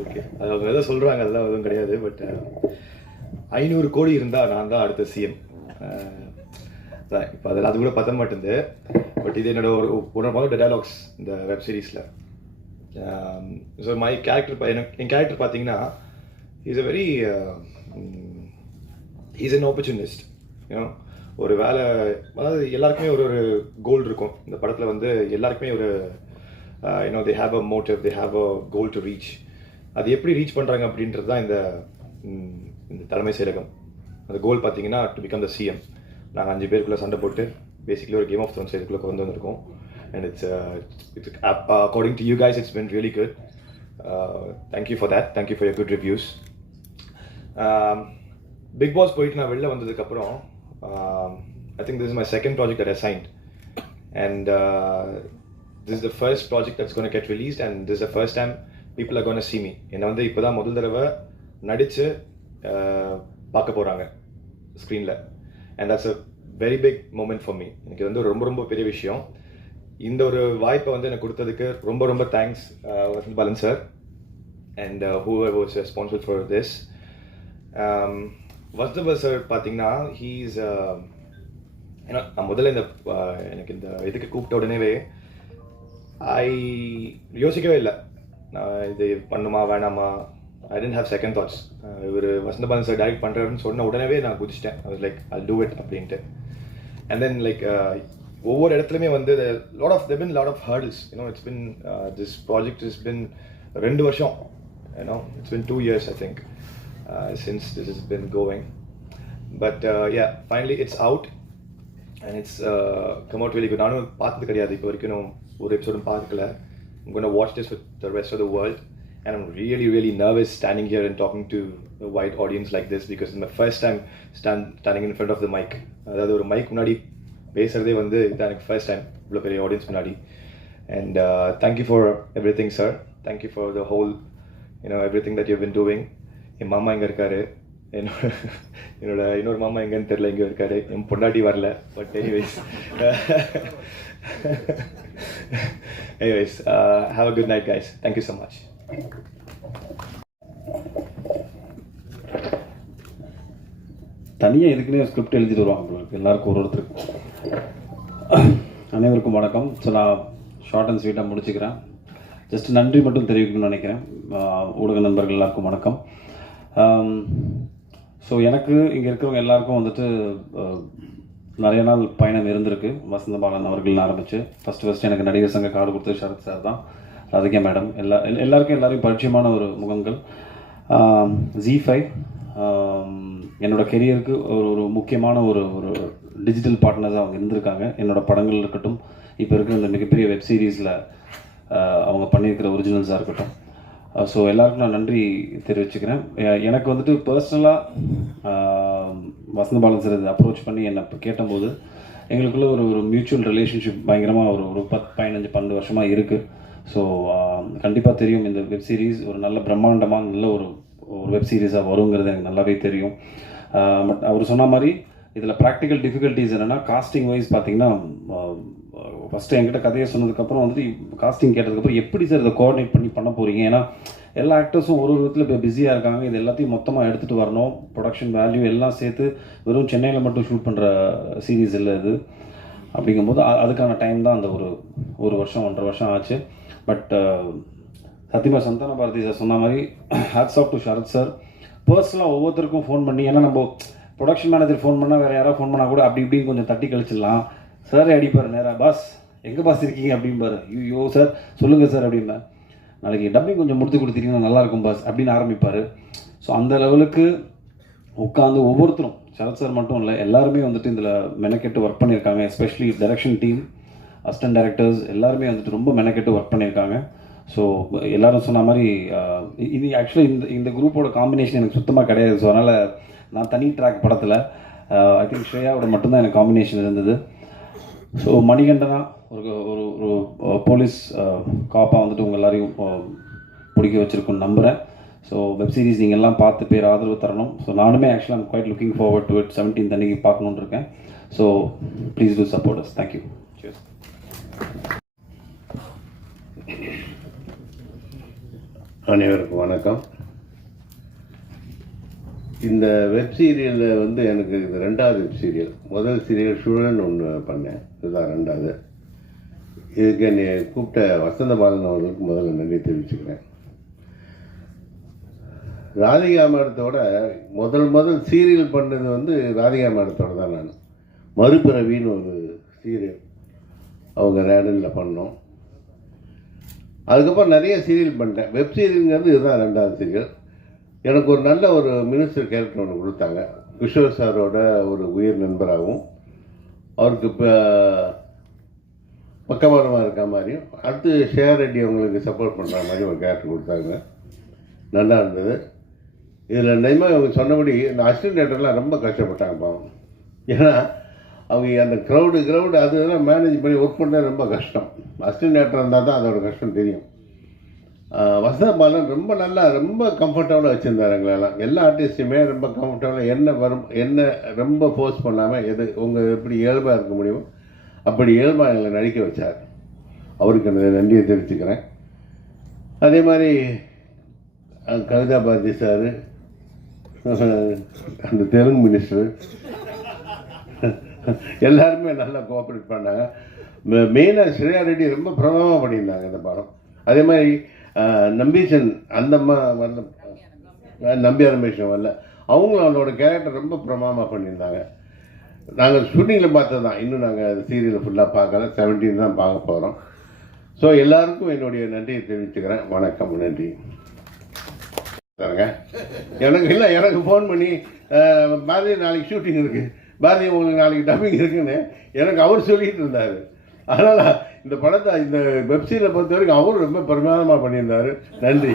Okay அது அவங்க எதோ சொல்கிறாங்க அதெல்லாம் எதுவும் கிடையாது பட் uh, ஐநூறு கோடி இருந்தால் நான் தான் அடுத்த சிஎம் uh, இப்போ அதில் அது கூட பத்த மாட்டேங்குது. பட் இது என்னோட ஒரு ஒன் ஆஃப் த டைலாக்ஸ் இந்த வெப் சீரிஸில் ஸோ மை கேரக்டர் எனக்கு என் கேரக்டர் பார்த்தீங்கன்னா is a very is an opportunist ஏன்னா ஒரு வேலை அதாவது எல்லாருக்குமே ஒரு ஒரு கோல் இருக்கும். இந்த படத்தில் வந்து எல்லாருக்குமே ஒரு you know they have a motive they have a goal to reach அது எப்படி ரீச் பண்ணுறாங்க அப்படின்றது தான் இந்த இந்த தலைமை செயலகம். அந்த கோல் பார்த்தீங்கன்னா டு பிகம் த சிஎம் நாங்கள் அஞ்சு பேருக்குள்ளே சண்டை போட்டு பேசிக்கலி ஒரு கேம் ஆஃப் த்ரோன்ஸ் இதுக்குள்ளே கொண்டு வந்திருக்கோம். And it's it's according to you guys it's been really good thank you for that thank you for your good reviews Bigg Boss போயிட்டு நான் வெளில வந்ததுக்கப்புறம் I think this is my second project at assigned and this the first project that's gonna get released and this the first time people are gonna see me. என்னை வந்து இப்போ தான் முதல் தடவை நடித்து பார்க்க போகிறாங்க ஸ்க்ரீனில் and that's a very big moment for me எனக்கு வந்து ரொம்ப ரொம்ப பெரிய விஷயம். இந்த ஒரு வாய்ப்பை வந்து எனக்கு கொடுத்ததுக்கு ரொம்ப ரொம்ப thanks Vasanth Balan sir and who was responsible for this Vasanthabal sir பார்த்தீங்கன்னா ஹீஸ் ஏன்னா நான் முதல்ல இந்த எனக்கு இந்த இதுக்கு கூப்பிட்ட உடனேவே ஐ யோசிக்கவே இல்லை. நான் இது பண்ணுமா வேணாமா? I tend have second thoughts இவர் வசந்தபாலன் சார் டைரக்ட் பண்ணுறாருன்னு சொன்ன உடனே நான் குதிச்சிட்டேன். லைக் ஐ டூ இட் அப்படின்ட்டு. அண்ட் தென் லைக் ஒவ்வொரு இடத்துலையுமே வந்து lot of been lot of hurdles you know it's been this project is been ரெண்டு வருஷம். You know it's been two years I think since this is been going but yeah finally it's out and it's come out very good நானும் பார்த்தது கிடையாது இப்போ வரைக்கும் ஒரு எபிசோடும் பார்க்கல உங்களோட watch this with rest of the world and I'm really, really nervous standing here and talking to a wide audience like this because it's my first time stand, standing in front of அதாவது ஒரு mic முன்னாடி பேசுகிறதே வந்து இதான் எனக்கு first time இவ்வளோ பெரிய audience முன்னாடி and thank you for everything sir thank you for the whole you know everything that you been doing என் மாமா இங்கே இருக்கார் என்னோட என்னோட இன்னொரு மாமா எங்கன்னு தெரியல இங்கே இருக்காரு. என் பொண்டாட்டி வரல but anyways anyways have a good night guys thank you so much தனியாக இதுக்குன்னே ஸ்கிரிப்ட் எழுதிட்டு வருவாங்க உங்களுக்கு எல்லாருக்கும் ஒரு ஒருத்தருக்கும் அனைவருக்கும் வணக்கம். ஸோ நான் ஷார்ட் அண்ட் ஸ்வீட்டாக முடிச்சுக்கிறேன். ஜஸ்ட் நன்றி மட்டும் தெரிவிக்கணும்னு நினைக்கிறேன். ஊடக நண்பர்கள் எல்லாருக்கும் வணக்கம். ஸோ எனக்கு இங்கே இருக்கிறவங்க எல்லாருக்கும் வந்துட்டு நிறைய நாள் பயணம் இருந்திருக்கு. வசந்த பாலன் அவர்கள் ஆரம்பித்து ஃபஸ்ட்டு ஃபஸ்ட்டு எனக்கு நடிகர் சங்க கார்டு கொடுத்தது சரத் சார் தான். ராதிகா மேடம் எல்லா எல்- எல்லாருக்கும் எல்லாரையும் பரிச்சயமான ஒரு முகங்கள். ஜி ஃபைவ் என்னோட கெரியருக்கு ஒரு ஒரு முக்கியமான ஒரு ஒரு டிஜிட்டல் பார்ட்னர்ஸாக அவங்க இருந்திருக்காங்க. என்னோட படங்கள் இருக்கட்டும் இப்போ இருக்கிற இந்த மிகப்பெரிய வெப்சீரிஸில் அவங்க பண்ணியிருக்கிற ஒரிஜினல்ஸாக இருக்கட்டும். Uh, ஸோ எல்லாருக்கும் நான் நன்றி தெரிவிச்சுக்கிறேன். எனக்கு வந்துட்டு பர்சனலாக um, வசந்த பாலன் சார் அப்ரோச் பண்ணி என்னை இப்போ கேட்டபோது எங்களுக்குள்ள ஒரு ஒரு மியூச்சுவல் ரிலேஷன்ஷிப் பயங்கரமாக ஒரு ஒரு பத்து பதினஞ்சு பன்னெண்டு வருஷமாக இருக்குது ஸோ um, கண்டிப்பாக தெரியும் இந்த வெப் சீரிஸ் ஒரு நல்ல பிரம்மாண்டமாக நல்ல ஒரு ஒரு வெப் சீரிஸாக வருங்கிறது எனக்கு நல்லாவே தெரியும். Uh, பட் அவர் சொன்ன மாதிரி இதில் ப்ராக்டிக்கல் டிஃபிகல்ட்டிஸ் என்னென்னா காஸ்டிங் வைஸ் பார்த்திங்கன்னா ஃபஸ்ட்டு என்கிட்ட கதையை சொன்னதுக்கப்புறம் வந்துட்டு காஸ்டிங் கேட்டதுக்கப்புறம் எப்படி சார் இதை கோஆர்டினேட் பண்ணி பண்ண போகிறீங்க ஏன்னா எல்லா ஆக்டர்ஸும் ஒரு ஒரு விதத்தில் இப்போ பிஸியாக இருக்காங்க. இது எல்லாத்தையும் மொத்தமாக எடுத்துகிட்டு வரணும். ப்ரொடக்ஷன் வேல்யூ எல்லாம் சேர்த்து வெறும் சென்னையில் மட்டும் ஷூட் பண்ணுற சீரீஸ் இல்லை இது. அப்படிங்கும்போது அதுக்கான டைம் தான் அந்த ஒரு ஒரு வருஷம் ஒன்றரை வருஷம் ஆச்சு. பட் சத்தியமா சந்தான பாரதி சார் சொன்ன மாதிரி hats off to Sharath sir பர்சனலாக ஒவ்வொருத்தருக்கும் ஃபோன் பண்ணி ஏன்னா நம்ம ப்ரொடக்ஷன் மேனேஜர் ஃபோன் பண்ணால் வேறு யாராவது ஃபோன் பண்ணால் கூட அப்படி இப்படி கொஞ்சம் தட்டி கழிச்சிடலாம். சார் அடிப்பார் நேராக பாஸ் எங்கே பாஸ் இருக்கீங்க அப்படிம்பாரு ஐயோ சார் சொல்லுங்கள் சார் அப்படிம்பேன் நாளைக்கு டப்பிங் கொஞ்சம் முடித்து கொடுத்தீங்கன்னா நல்லா இருக்கும் பாஸ் அப்படின்னு ஆரம்பிப்பார். ஸோ அந்த லெவலுக்கு உட்காந்து ஒவ்வொருத்தரும் சரத் சார் மட்டும் இல்லை எல்லாருமே வந்துட்டு இதில் மெனக்கெட்டு ஒர்க் பண்ணியிருக்காங்க especially direction team assistant directors எல்லாருமே வந்துட்டு ரொம்ப மெனக்கெட்டு ஒர்க் பண்ணியிருக்காங்க. ஸோ எல்லாரும் சொன்ன மாதிரி இது ஆக்சுவலி இந்த இந்த குரூப்போட காம்பினேஷன் எனக்கு சுத்தமாக கிடையாது. ஸோ அதனால் நான் தனி ட்ராக் படத்தில் ஐ திங்க் ஸ்ரேயாவோட மட்டும்தான் எனக்கு காம்பினேஷன் இருந்தது. ஸோ மணிகண்டனா ஒரு ஒரு ஒரு போலீஸ் காப்பாக வந்துட்டு உங்கள் எல்லாரையும் பிடிக்க வச்சிருக்குன்னு நம்புகிறேன் ஸோ வெப் சீரிஸ் நீங்கள் எல்லாம் பார்த்து பேர் ஆதரவு தரணும். ஸோ நானுமே ஆக்சுவலாக I'm quite looking forward to it seventeen அன்னைக்கு பார்க்கணுன்னு இருக்கேன். So please do support us thank you அனைவருக்கும் வணக்கம். இந்த வெப் சீரியலில் வந்து எனக்கு இது ரெண்டாவது வெப் சீரியல் முதல் சீரியல் சுழன் ஒன்று பண்ணேன். இதுதான் ரெண்டாவது. இதுக்கு என்னை கூப்பிட்ட வசந்த பாலன் அவர்களுக்கு முதல்ல நன்றி தெரிவிச்சுக்கிறேன். ராதிகா மேடத்தோட முதல் முதல் சீரியல் பண்ணது வந்து ராதிகா மேடத்தோட தான் நான். மறுபிறவின்னு ஒரு சீரியல் அவங்க ரேடனில் பண்ணோம். அதுக்கப்புறம் நிறைய சீரியல் பண்ணிட்டேன். வெப் சீரியலுங்கிறது இதுதான் ரெண்டாவது சீரியல் எனக்கு ஒரு நல்ல ஒரு மினிஸ்டர் கேரக்டர் ஒன்று கொடுத்தாங்க. கிஷோர் சாரோட ஒரு உயிர் நண்பராகவும் அவருக்கு இப்போ பக்கபலமாக இருக்க மாதிரியும் அடுத்து ஷேர் ரெட்டி அவங்களுக்கு சப்போர்ட் பண்ணுற மாதிரி ஒரு கேரக்டர் கொடுத்தாங்க. நல்லா இருந்தது. இதில் நிஜமாக அவங்க சொன்னபடி இந்த அசிஸ்டன்ட் டேரக்டர்லாம் ரொம்ப கஷ்டப்பட்டாங்க பாவம். ஏன்னா அவங்க அந்த க்ரௌடு க்ரௌடு அதெல்லாம் மேனேஜ் பண்ணி ஒர்க் பண்ணுறது ரொம்ப கஷ்டம். அசிஸ்டன்ட் டேரக்டர் இருந்தால் தான் அதோட கஷ்டம் தெரியும். வசதபாலன் ரொம்ப நல்லா ரொம்ப கம்ஃபர்டபுளாக வச்சுருந்தார் எங்களெல்லாம் எல்லா ஆர்டிஸ்ட்டுமே ரொம்ப கம்ஃபர்டபுளாக என்ன வரும் என்ன ரொம்ப ஃபோர்ஸ் பண்ணாமல் எது உங்கள் எப்படி இயல்பாக இருக்க முடியுமோ அப்படி இயல்பாக எங்களை நடிக்க வச்சார். அவருக்கு எனது நன்றியை தெரிவிச்சுக்கிறேன். அதே மாதிரி கவிதா பாரதி சார் அந்த தெலுங்கு மினிஸ்டர் எல்லாருமே நல்லா கோஆப்ரேட் பண்ணாங்க. மெயினாக ஸ்ரேயா ரெட்டி ரொம்ப பிரபலமாக பண்ணியிருந்தாங்க இந்த படம். அதே மாதிரி நம்பீசன் அந்த வரல அஹ், நம்பியா ரமேஷன் வரல அவங்களும் அவனோட கேரக்டர் ரொம்ப பிரமாமாக பண்ணியிருந்தாங்க. நாங்கள் ஷூட்டிங்கில் பார்த்தது தான் இன்னும் நாங்கள் சீரியலை ஃபுல்லாக பார்க்கல. செவன்டீன் தான் பார்க்க போகிறோம் ஸோ எல்லாருக்கும் என்னுடைய நன்றியை தெரிவிச்சுக்கிறேன். வணக்கம். நன்றி. தரங்க எனக்கு இல்லை எனக்கு ஃபோன் பண்ணி பாரதி நாளைக்கு ஷூட்டிங் இருக்குது பாரதி உங்களுக்கு நாளைக்கு டப்பிங் இருக்குன்னு எனக்கு அவர் சொல்லிகிட்டு இருந்தார். அதனால் இந்த படத்தை இந்த வெப்சீரியில் பொறுத்த வரைக்கும் அவரும் ரொம்ப பிரமாதமாக பண்ணியிருந்தார். நன்றி.